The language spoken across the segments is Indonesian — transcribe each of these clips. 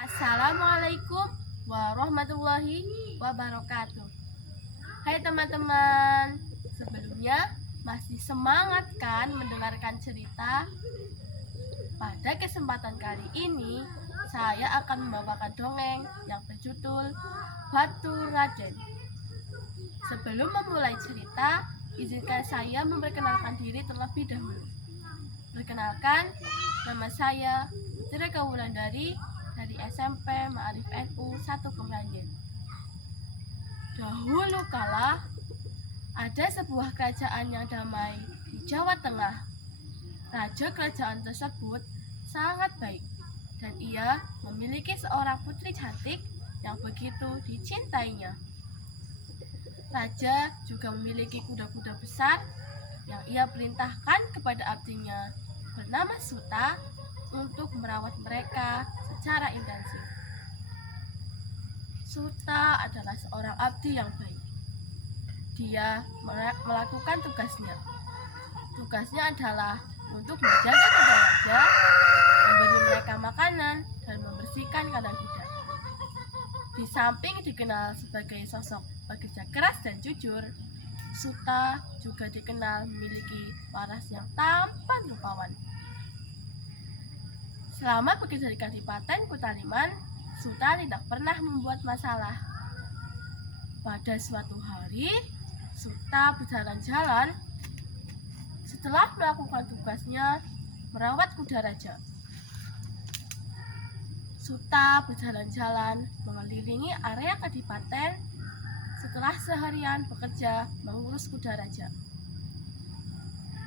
Assalamualaikum warahmatullahi wabarakatuh. Hai teman-teman, sebelumnya masih semangat kan mendengarkan cerita? Pada kesempatan kali ini, saya akan membawakan dongeng yang berjudul Batu Raden. Sebelum memulai cerita, izinkan saya memperkenalkan diri terlebih dahulu. Perkenalkan, nama saya Putri Wulandari dari SMP Ma'arif NU 1 Kemeranjen. Dahulu kala, ada sebuah kerajaan yang damai di Jawa Tengah. Raja kerajaan tersebut sangat baik dan ia memiliki seorang putri cantik yang begitu dicintainya. Raja juga memiliki kuda-kuda besar yang ia perintahkan kepada abdinya bernama Suta untuk merawat mereka secara intensif. Suta adalah seorang abdi yang baik. Dia melakukan tugasnya. Tugasnya adalah untuk menjaga kuda raja, memberi mereka makanan, dan membersihkan kandang kuda. Di samping dikenal sebagai sosok pekerja keras dan jujur, Suta juga dikenal memiliki paras yang tampan rupawan. Selama bekerja di Kadipaten Kutaliman, Suta tidak pernah membuat masalah. Pada suatu hari, Suta berjalan-jalan setelah melakukan tugasnya merawat kuda raja. Suta berjalan-jalan mengelilingi area Kadipaten setelah seharian bekerja mengurus kuda raja.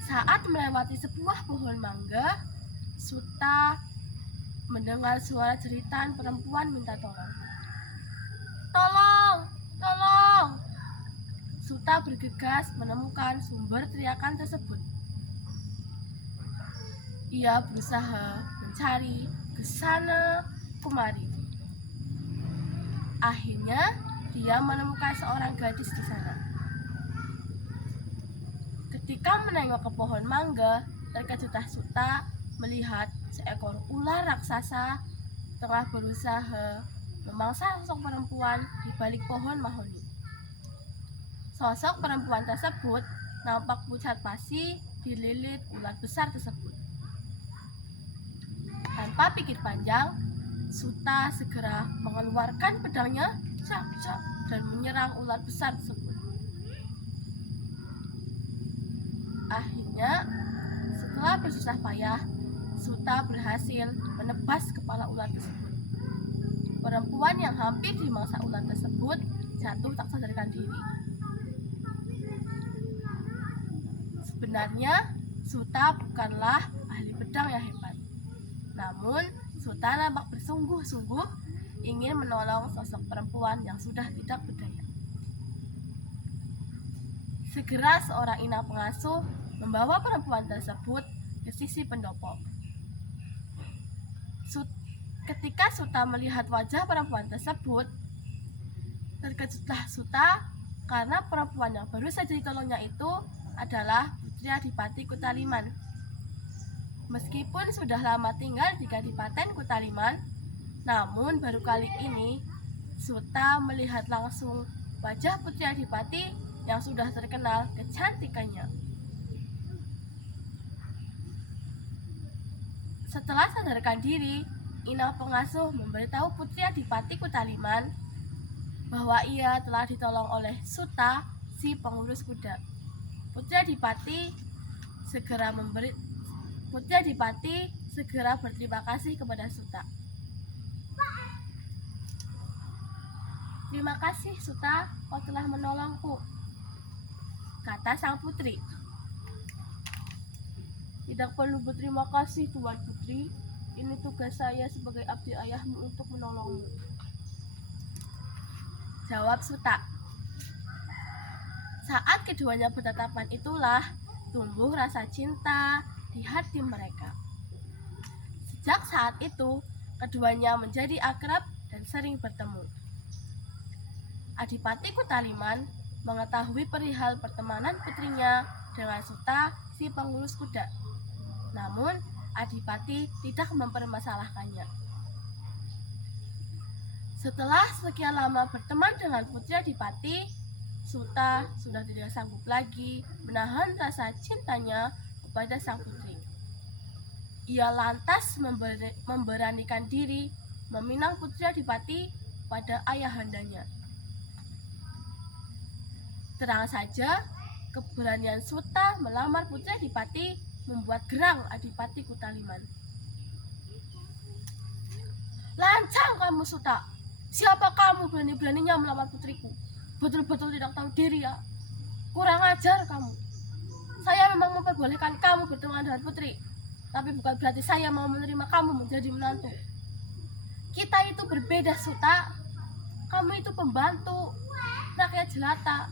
Saat melewati sebuah pohon mangga, Suta mendengar suara jeritan perempuan minta tolong. Tolong, tolong! Suta bergegas menemukan sumber teriakan tersebut. Ia berusaha mencari ke sana kemari. Akhirnya, dia menemukan seorang gadis di sana. Ketika menengok ke pohon mangga, terkejutlah Suta melihat seekor ular raksasa telah berusaha memangsa sosok perempuan di balik pohon mahoni. Sosok perempuan tersebut nampak pucat pasi dililit ular besar tersebut. Tanpa pikir panjang, Suta segera mengeluarkan pedangnya dan menyerang ular besar tersebut. Akhirnya, setelah bersusah payah, Suta berhasil menebas kepala ular tersebut. Perempuan yang hampir dimangsa ular tersebut jatuh tak sadarkan diri. Sebenarnya, Suta bukanlah ahli pedang yang hebat. Namun, Suta nampak bersungguh-sungguh ingin menolong sosok perempuan yang sudah tidak berdaya. Segera seorang inang pengasuh membawa perempuan tersebut ke sisi pendopo. Ketika Suta melihat wajah perempuan tersebut, terkejutlah Suta karena perempuan yang baru saja ditolongnya itu adalah Putri Adipati Kutaliman. Meskipun sudah lama tinggal di Kadipaten Kutaliman, namun baru kali ini Suta melihat langsung wajah Putri Adipati yang sudah terkenal kecantikannya. Setelah sadarkan diri, inang pengasuh memberitahu Putri Adipati Kutaliman bahwa ia telah ditolong oleh Suta, si pengurus kuda. Putri Adipati segera berterima kasih kepada Suta. Terima kasih Suta, kau telah menolongku, kata sang putri. Tidak perlu berterima kasih Tuan Putri, ini tugas saya sebagai abdi ayahmu untuk menolongmu, jawab Suta. Saat keduanya bertatapan itulah tumbuh rasa cinta di hati mereka. Sejak saat itu, keduanya menjadi akrab dan sering bertemu. Adipati Kutaliman mengetahui perihal pertemanan putrinya dengan Suta, si pengurus kuda. Namun, Adipati tidak mempermasalahkannya. Setelah sekian lama berteman dengan Putri Adipati, Suta sudah tidak sanggup lagi menahan rasa cintanya kepada sang putri. Ia lantas memberanikan diri meminang Putri Adipati pada ayahandanya. Terang saja, keberanian Suta melamar Putri Adipati membuat gerang Adipati Kutaliman. "Lancang kamu, Suta! Siapa kamu berani-beraninya melamar putriku? Betul-betul tidak tahu diri ya. Kurang ajar kamu. Saya memang memperbolehkan kamu berteman dengan putri, tapi bukan berarti saya mau menerima kamu menjadi menantu. Kita itu berbeda, Suta. Kamu itu pembantu rakyat jelata.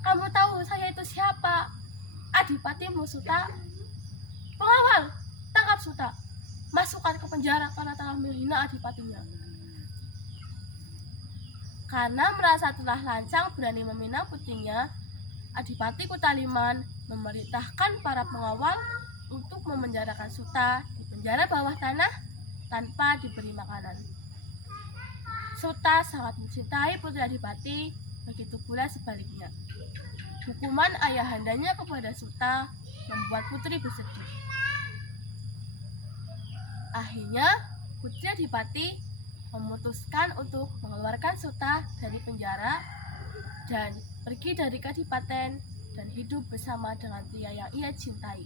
Kamu tahu saya itu siapa? Adipatimu, Suta. Pengawal, tangkap Suta. Masukkan ke penjara karena telah menghina adipatinya." Karena merasa telah lancang berani meminang putrinya, Adipati Kutaliman memerintahkan para pengawal untuk memenjarakan Suta di penjara bawah tanah tanpa diberi makanan. Suta sangat mencintai Putri Adipati, begitu pula sebaliknya. Hukuman ayahandanya kepada Suta membuat Putri bersedih. Akhirnya, Putri Adipati memutuskan untuk mengeluarkan Suta dari penjara dan pergi dari kadipaten dan hidup bersama dengan pria yang ia cintai.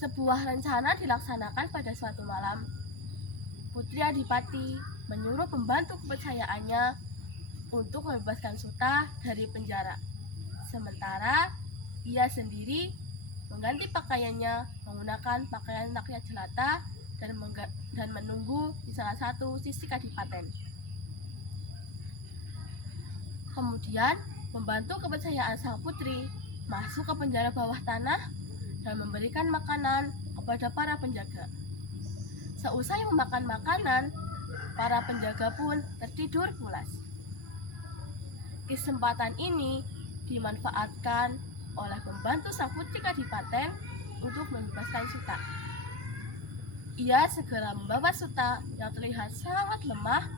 Sebuah rencana dilaksanakan pada suatu malam. Putri Adipati menyuruh pembantu kepercayaannya untuk membebaskan Suta dari penjara. Sementara ia sendiri mengganti pakaiannya menggunakan pakaian rakyat jelata dan menunggu di salah satu sisi kadipaten. Kemudian, pembantu kepercayaan sang putri masuk ke penjara bawah tanah dan memberikan makanan kepada para penjaga. Seusai memakan makanan, para penjaga pun tertidur pulas. Kesempatan ini dimanfaatkan oleh pembantu sang putri kadipaten untuk membebaskan Suta. Ia segera membawa Suta yang terlihat sangat lemah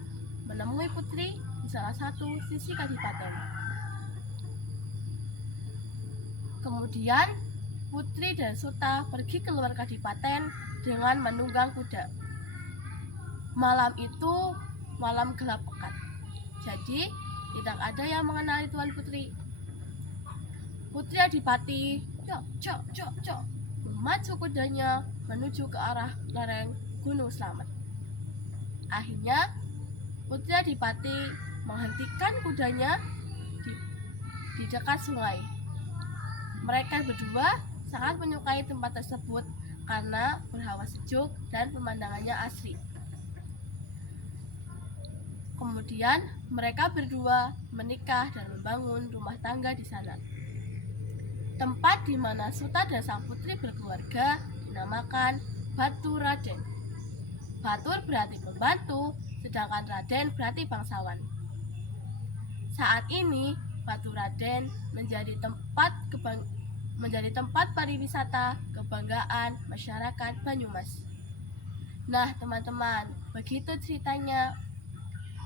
menemui putri di salah satu sisi kadipaten. Kemudian, putri dan Suta pergi keluar kadipaten dengan menunggang kuda. Malam itu malam gelap pekat, jadi tidak ada yang mengenali Tuan Putri. Putri Adipati memacu kudanya menuju ke arah lereng Gunung Slamet. Akhirnya, Putri Adipati menghentikan kudanya di dekat sungai. Mereka berdua sangat menyukai tempat tersebut karena berhawa sejuk dan pemandangannya asri. Kemudian, mereka berdua menikah dan membangun rumah tangga di sana. Tempat di mana Suta dan sang putri berkeluarga dinamakan Batu Raden. Batur berarti pembantu, sedangkan Raden berarti bangsawan. Saat ini, Batu Raden menjadi tempat pariwisata kebanggaan masyarakat Banyumas. Nah, teman-teman, begitu ceritanya.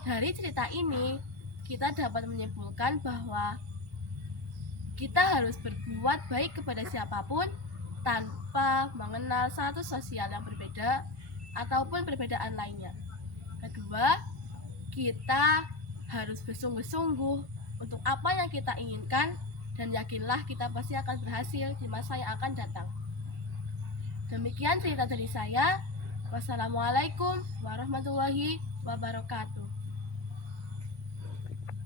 Dari cerita ini, kita dapat menyimpulkan bahwa kita harus berbuat baik kepada siapapun tanpa mengenal status sosial yang berbeda ataupun perbedaan lainnya. Kedua, kita harus bersungguh-sungguh untuk apa yang kita inginkan dan yakinlah kita pasti akan berhasil di masa yang akan datang. Demikian cerita dari saya. Wassalamualaikum warahmatullahi wabarakatuh.